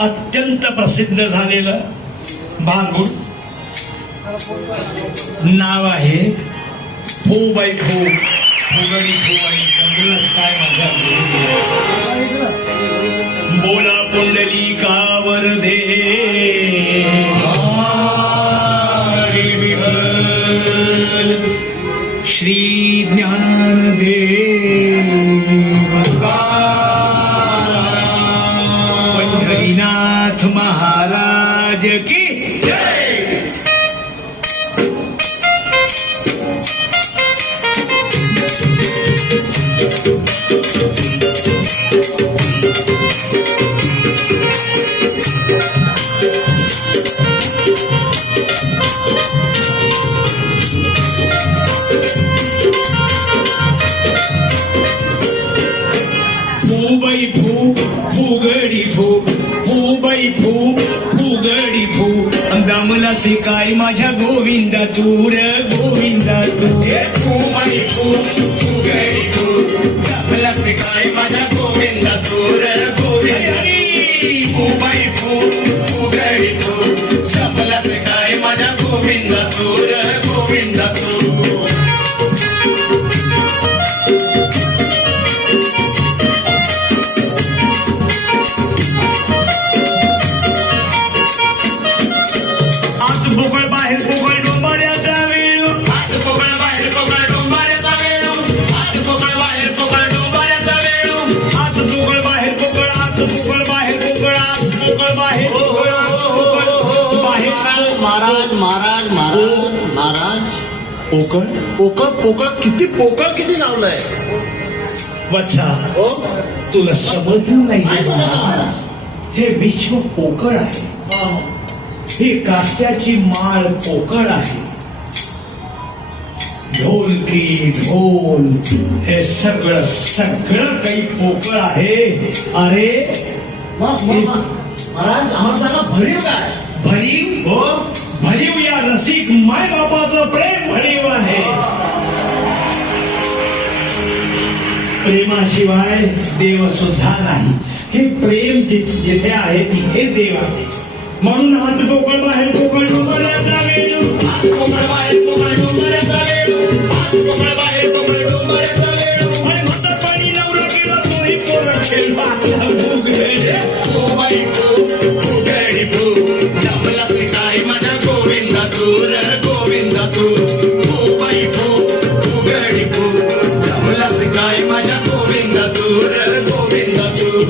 अत्यंत प्रसिद्ध झालेलं भांगुड नाव आहे फू बाई फू फुगडी फू आणि जंगलच काय माझ्या बोला पुंडलिकावर दे श्री ज्ञानदेव पंढरीनाथ महाराज की जय। फूबाई फू फुगडी फू फूबाई फू फुगडी फू दमला शिकाय माझ्या गोविंदा तूर गोविंदा तू फूबाई फू फुगडी फू दमला शिकाय माझ्या गोविंदा तूर गोविंदा फूबाई फू फुगडी फू दमला शिकाय माझ्या गोविंदा तूर गोविंदा तू बाहेर पोकळ डोंबाऱ्याचा वेळ हात पोकळ बाहेर पोकळ डोंबाऱ्याचा वेळ हात पोकळ बाहेर पोकळ डोंबाऱ्याचा वेळ हात पोकळ बाहेर पोकळ हात पोकळ बाहेर पोकळ हात पोकळ बाहेर पोकळ बाहेर महाराज महाराज महाराज महाराज पोकळ पोकळ पोकळ किती लावलंय वच्छा हो तुला समजलं नाही काय सांगा महाराज हे विश्व पोकळ आहे ही काष्ट्याची माळ पोकळ आहे ढोलकी ढोल हे सगळं काही पोकळ आहे अरे महाराज आम्हाला सांगा भरीव काय भरीव हो भरीव या रसिक माय बापाचं प्रेम भरीव आहे प्रेमाशिवाय देव सुद्धा नाही हे प्रेम जिथे आहे तिथे देव आहे म्हणून हात पोकळ बाहेर पोकळ डोंबऱ्याचा वेळ हात पोकळ बाहेर पोकळ डोंबाऱ्याचा वेळ हात पोकळ बाहेर पोकळ डोंबाऱ्याचा वेळ आणि म्हणतात पाणी नवरा केला तोही पोरं खेळला फूबाई फू फुगडी फू दमला शिकाय माझ्या गोविंदा तूर गोविंदा तू फूबाई फू फुगडी फू दमला शिकाय माझ्या गोविंदा तूर गोविंदा तू